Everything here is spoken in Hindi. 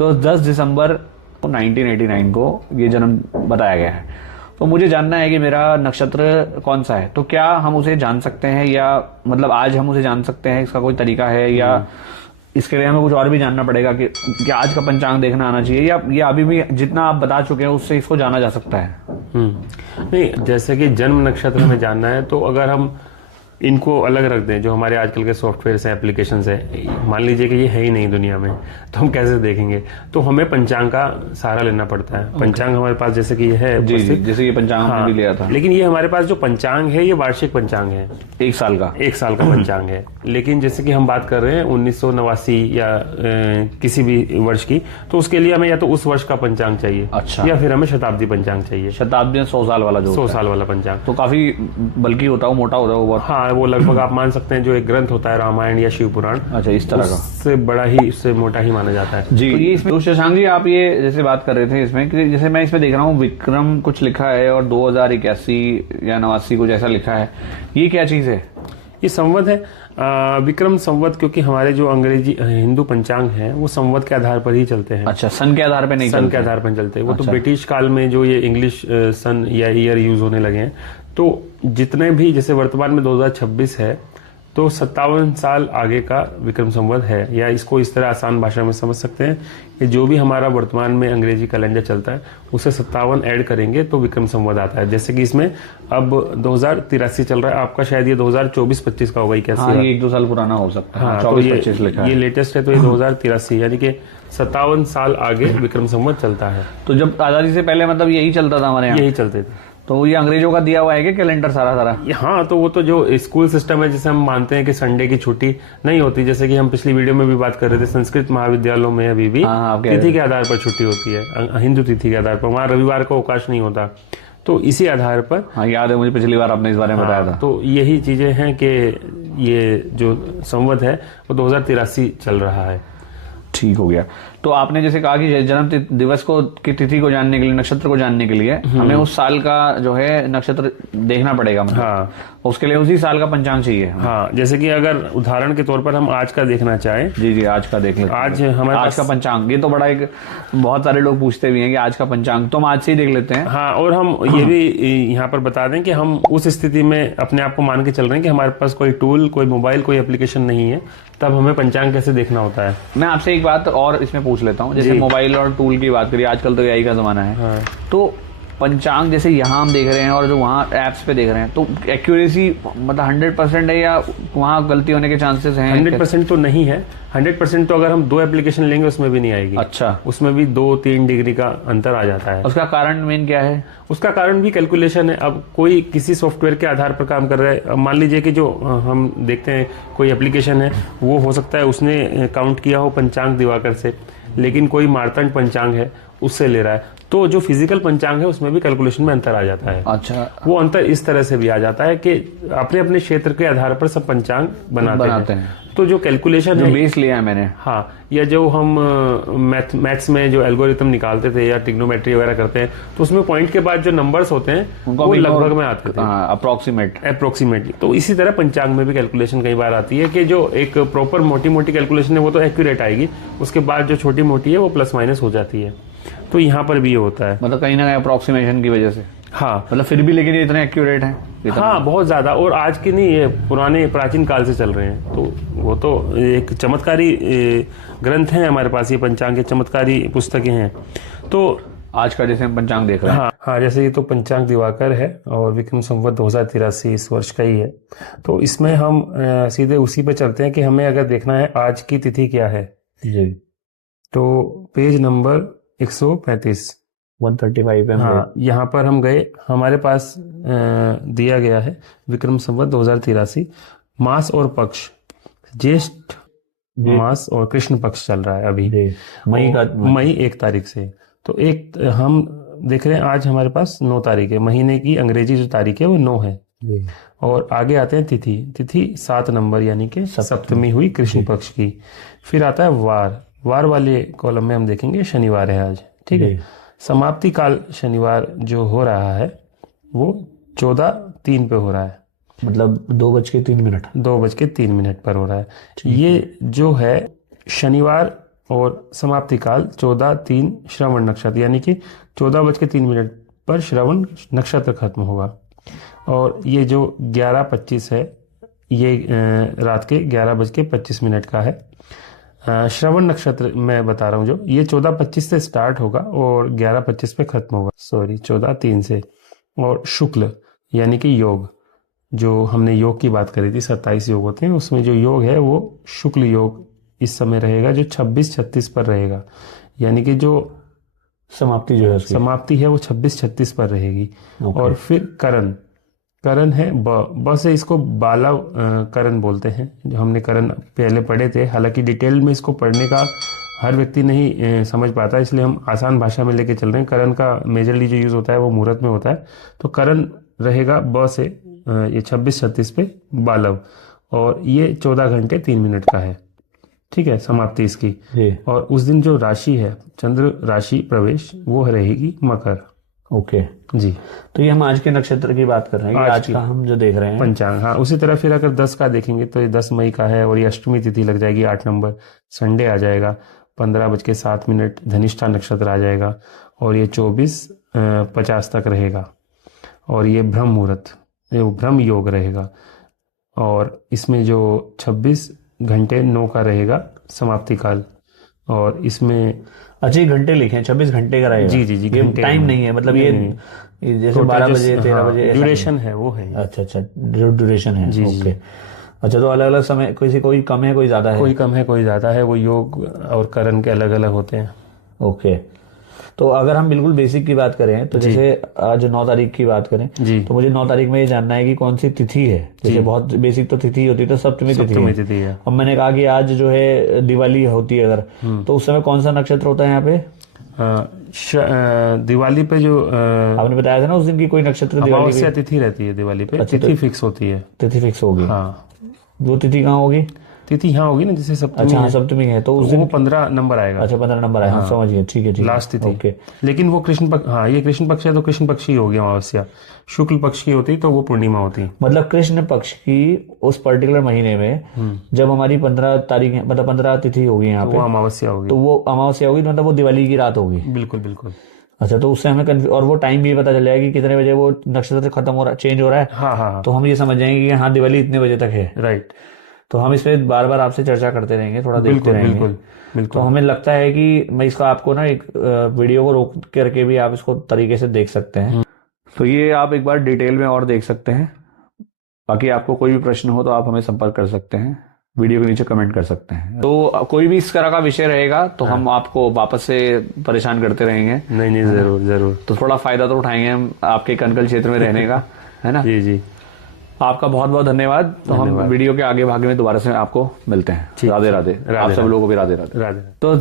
तो 10 दिसंबर 1989 को ये जन्म बताया गया है। तो मुझे जानना है कि मेरा नक्षत्र कौन सा है, तो क्या हम उसे जान सकते हैं, या मतलब आज हम उसे जान सकते हैं, इसका कोई तरीका है, या इसके लिए हमें कुछ और भी जानना पड़ेगा कि आज का पंचांग देखना आना चाहिए, या अभी भी जितना आप बता चुके हैं उससे इसको जाना जा सकता है? नहीं, जैसे कि जन्म नक्षत्र में जानना है तो अगर हम इनको अलग रख दें, जो हमारे आजकल के सॉफ्टवेयर हैं, एप्लीकेशंस हैं, मान लीजिए कि ये है ही नहीं दुनिया में, तो हम कैसे देखेंगे? तो हमें पंचांग का सहारा लेना पड़ता है। पंचांग हमारे पास जैसे कि ये है, जी, जैसे ये पंचांग हमने भी लिया था, लेकिन ये हमारे पास जो पंचांग है ये वार्षिक पंचांग है, एक साल का पंचांग है। लेकिन जैसे कि हम बात कर रहे हैं 1989 या किसी भी वर्ष की, तो उसके लिए हमें या तो उस वर्ष का पंचांग चाहिए, अच्छा, या फिर हमें शताब्दी पंचांग चाहिए। शताब्दी 100 साल वाला, जो 100 साल वाला पंचांग तो काफी बल्कि होता है, मोटा होता है वो। हाँ, वो लगभग आप मान सकते हैं जो एक ग्रंथ होता है रामायण या शिव पुराण, अच्छा, इस तरह का, उससे बड़ा ही, उससे मोटा ही माना जाता है जी। तो ये इसमें शशांक जी, आप ये जैसे बात कर रहे थे इसमें कि जैसे मैं इसमें देख रहा हूँ विक्रम कुछ लिखा है और 2081 या 89 कुछ ऐसा लिखा है, ये क्या चीज है? ये संवत है, विक्रम संवत, क्योंकि हमारे जो अंग्रेजी हिंदू पंचांग है वो संवत के आधार पर ही चलते हैं। अच्छा, सन के आधार पर नहीं चलते? सन के आधार पर चलते हैं वो। तो ब्रिटिश काल में जो ये इंग्लिश सन या ईयर यूज होने लगे हैं, तो जितने भी, जैसे वर्तमान में 2026 है, तो 57 साल आगे का विक्रम संवत है। या इसको इस तरह आसान भाषा में समझ सकते हैं कि जो भी हमारा वर्तमान में अंग्रेजी कैलेंडर चलता है उसे 57 ऐड करेंगे तो विक्रम संवत आता है। जैसे कि इसमें अब 2083 चल रहा है, आपका शायद ये 2024-25 का होगा, 81। हाँ, ये 1-2 साल पुराना हो सकता है। हाँ, 24-25 लिखा है, ये लेटेस्ट है, तो ये 2083, यानी कि 57 साल आगे विक्रम संवत चलता है। तो जब आजादी से पहले मतलब यही चलता था हमारे यहाँ? यही चलते थे। तो ये अंग्रेजों का दिया हुआ है कि कैलेंडर सारा? हाँ, तो वो तो जो स्कूल सिस्टम है, जैसे हम मानते हैं कि संडे की छुट्टी नहीं होती, जैसे कि हम पिछली वीडियो में भी बात कर रहे थे, संस्कृत महाविद्यालयों में अभी भी तिथि के आधार पर छुट्टी होती है, हिंदू तिथि के आधार पर, वहाँ रविवार को अवकाश नहीं होता। तो इसी आधार पर, हाँ, याद है मुझे, पिछली बार आपने इस बारे में बताया था। तो यही चीजें हैं कि ये जो संवत है वो 2083 चल रहा है। ठीक हो गया। तो आपने जैसे कहा कि जन्म दिवस को की तिथि को जानने के लिए, नक्षत्र को जानने के लिए हमें उस साल का जो है नक्षत्र देखना पड़ेगा, मतलब हाँ, उसके लिए उसी साल का पंचांग चाहिए। हाँ, जैसे कि अगर उदाहरण के तौर पर हम आज का देखना चाहें, जी, आज का देख लेते हैं। आज हमारे आज का पंचांग, ये तो बड़ा एक, बहुत सारे लोग पूछते भी हैं कि आज का पंचांग, तो हम आज से ही देख लेते हैं। हाँ, और हम ये भी यहाँ पर बता दें कि हम उस स्थिति में अपने आप को मान के चल रहे हैं कि हमारे पास कोई टूल, कोई मोबाइल, कोई एप्लीकेशन नहीं है, तब हमें पंचांग कैसे देखना होता है। मैं आपसे एक बात और इसमें पूछ लेता हूँ, जैसे मोबाइल और टूल की बात करिए, आजकल तो एआई का जमाना है। हाँ। तो पंचांग जैसे यहाँ हम देख रहे हैं और जो वहाँ एप्स पे देख रहे हैं, तो एक्यूरेसी मतलब 100% है या वहाँ गलती होने के चांसेस हैं? 100% तो नहीं है। 100% तो अगर हम 2 एप्लीकेशन लेंगे उसमें भी नहीं आएगी। अच्छा, उसमें भी 2-3 डिग्री का अंतर आ जाता है। उसका कारण मेन क्या है? उसका कारण भी कैलकुलेशन है। अब कोई किसी सॉफ्टवेयर के आधार पर काम कर रहा है, मान लीजिए कि जो हम देखते हैं कोई एप्लीकेशन है, वो हो सकता है उसने काउंट किया हो पंचांग दिवाकर से, लेकिन कोई मार्तंड पंचांग है उससे ले रहा है, तो जो फिजिकल पंचांग है उसमें भी कैलकुलेशन में अंतर आ जाता है। अच्छा, वो अंतर इस तरह से भी आ जाता है कि अपने अपने क्षेत्र के आधार पर सब पंचांग बनाते हैं। तो जो कैलकुलेशन जो बेस लिया है मैंने, हाँ, या जो हम मैथ्स में जो एल्गोरिथम निकालते थे या ट्रिग्नोमेट्री वगैरह करते हैं, तो उसमें पॉइंट के बाद जो नंबर्स होते हैं वो लगभग में आते थे, अप्रोक्सीमेटली। तो इसी तरह पंचांग में भी कैलकुलेशन कई बार आती है कि जो एक प्रॉपर मोटी मोटी कैलकुलेशन है वो तो एक्यूरेट आएगी, उसके बाद जो छोटी मोटी है वो प्लस माइनस हो जाती है। तो यहाँ पर भी ये होता है, मतलब कहीं ना कहीं अप्रोक्सीमेशन की वजह से। हाँ, मतलब फिर भी लेकिन ये इतने एक्यूरेट हैं? हाँ, बहुत ज्यादा। और आज की नहीं, ये पुराने प्राचीन काल से चल रहे हैं। तो वो तो एक चमत्कारी ग्रंथ है हमारे पास, ये पंचांग के चमत्कारी पुस्तकें हैं। तो आज का जैसे हम पंचांग देख रहे हैं, हाँ, जैसे ये तो पंचांग दिवाकर है और विक्रम संवत 2083 इस वर्ष का ही है। तो इसमें हम सीधे उसी पे चलते हैं कि हमें अगर देखना है आज की तिथि क्या है जी, तो पेज नंबर 135 135 में, हाँ, यहाँ पर हम गए, हमारे पास दिया गया है विक्रम संवत 2083, मास और पक्ष, ज्येष्ठ मास और कृष्ण पक्ष चल रहा है अभी, मई 1 तारीख से। तो एक हम देख रहे हैं आज हमारे पास 9 तारीख है, महीने की अंग्रेजी जो तारीख है वो 9 है। और आगे आते हैं तिथि 7 नंबर यानी कि सप्तमी हुई कृष्ण पक्ष की। फिर आता है वार वाले कॉलम में हम देखेंगे शनिवार है आज, ठीक है। समाप्ति काल शनिवार जो हो रहा है वो 14:03 पे हो रहा है, मतलब 2:03 2:03 पर हो रहा है। ये जो है शनिवार और समाप्ति काल 14:03 श्रवण नक्षत्र, यानी कि 14:03 पर श्रवण नक्षत्र खत्म होगा। और ये जो 11:25 है, ये रात के 11:25 का है। श्रवण नक्षत्र मैं बता रहा हूँ जो, ये 14:25 से स्टार्ट होगा और 11:25 पे खत्म होगा। 14:03 से। और शुक्ल यानी कि योग, जो हमने योग की बात करी थी, 27 योग होते हैं, उसमें जो योग है वो शुक्ल योग इस समय रहेगा, जो 26:36 पर रहेगा। यानी कि जो समाप्ति जो है उसकी समाप्ति है वो 26:36 पर रहेगी। और फिर करण है ब से इसको बालव करण बोलते हैं, जो हमने करण पहले पढ़े थे। हालांकि डिटेल में इसको पढ़ने का हर व्यक्ति नहीं समझ पाता, इसलिए हम आसान भाषा में लेके चल रहे हैं। करण का मेजरली जो यूज होता है वो मुहूर्त में होता है। तो करण रहेगा ब से ये 26:36 पे बालव, और ये 14:03 का है। ठीक है, समाप्ति इसकी। और उस दिन जो राशि है, चंद्र राशि प्रवेश, वो रहेगी मकर। ओके जी। तो ये हम आज के नक्षत्र की बात कर रहे हैं, आज का हम जो देख रहे हैं पंचांग। हाँ, उसी तरह फिर अगर 10 का देखेंगे तो ये 10 मई का है, और ये अष्टमी तिथि लग जाएगी, 8 नंबर संडे आ जाएगा। 15:07 धनिष्ठा नक्षत्र आ जाएगा, और ये 24:50 तक रहेगा। और ये ब्रह्म मुहूर्त, ब्रह्म योग रहेगा। और इसमें जो 26:09 का रहेगा समाप्ति काल। और इसमें अच्छे घंटे लिखे हैं, 26 घंटे का रहेगा। जी, घंटे टाइम नहीं है, मतलब ये जैसे 12 बजे 13 बजे ड्यूरेशन है वो है। अच्छा, ड्यूरेशन है। जी, ओके। अच्छा, तो अलग अलग समय, कोई कम है कोई ज्यादा है? कोई कम है कोई ज्यादा है, वो योग और करण के अलग अलग होते हैं। ओके। तो अगर हम बिल्कुल बेसिक की बात करें, तो जैसे आज 9 तारीख की बात करें जी, तो मुझे 9 तारीख में ये जानना है कि कौन सी तिथि है। जैसे बहुत बेसिक तो तिथि होती है, तो सप्तमी तिथि है। अब मैंने कहा कि आज जो है दिवाली होती है अगर, तो उस समय कौन सा नक्षत्र होता है यहाँ पे? दिवाली पे जो आपने बताया था ना उस दिन की कोई नक्षत्र, अमावस्या तिथि रहती है दिवाली पे। तिथि फिक्स होती है। तिथि फिक्स होगी। हाँ। वो तिथि कहाँ होगी? तिथि यहाँ होगी ना, जैसे सप्तमी। अच्छा, सप्तमी है तो उस दिन 15 नंबर आएगा। अच्छा, 15 नंबर आएगा। समझ गए, ठीक है। लास्ट तिथि। ओके। लेकिन वो कृष्ण पक्ष, हाँ ये कृष्ण पक्ष है तो कृष्ण पक्ष ही होगी अमावस्या। शुक्ल पक्ष की होती तो वो पूर्णिमा होती। मतलब कृष्ण पक्ष की उस पर्टिकुलर महीने में जब हमारी 15 तारीख, मतलब 15 तिथि होगी यहाँ पे, वो अमावस्या होगी। तो वो अमावस्या होगी, मतलब वो दिवाली की रात होगी। बिल्कुल बिल्कुल। अच्छा, तो उससे हमें और वो टाइम भी पता चल जाएगा कि कितने बजे वो नक्षत्र खत्म हो रहा है, चेंज हो रहा है। हाँ। तो हम ये समझ जाएंगे कि हाँ दिवाली इतने बजे तक है। राइट। तो हम इस पे बार बार आपसे चर्चा करते रहेंगे, थोड़ा देखते रहेंगे। बिल्कुल। तो हमें लगता है कि मैं इसको आपको ना एक वीडियो को रोक करके भी आप इसको तरीके से देख सकते हैं। तो ये आप एक बार डिटेल में और देख सकते हैं। बाकी आपको कोई भी प्रश्न हो तो आप हमें संपर्क कर सकते हैं, वीडियो के नीचे कमेंट कर सकते हैं। तो कोई भी इस तरह का विषय रहेगा तो हम आपको वापस से परेशान करते रहेंगे। नहीं, जरूर। तो थोड़ा फायदा तो उठाएंगे हम आपके कनकल क्षेत्र में रहने का, है ना? जी। आपका बहुत बहुत धन्यवाद। तो हम वीडियो के आगे भाग में दोबारा से आपको मिलते हैं। राधे राधे। आप सब लोगों को भी राधे राधे। तो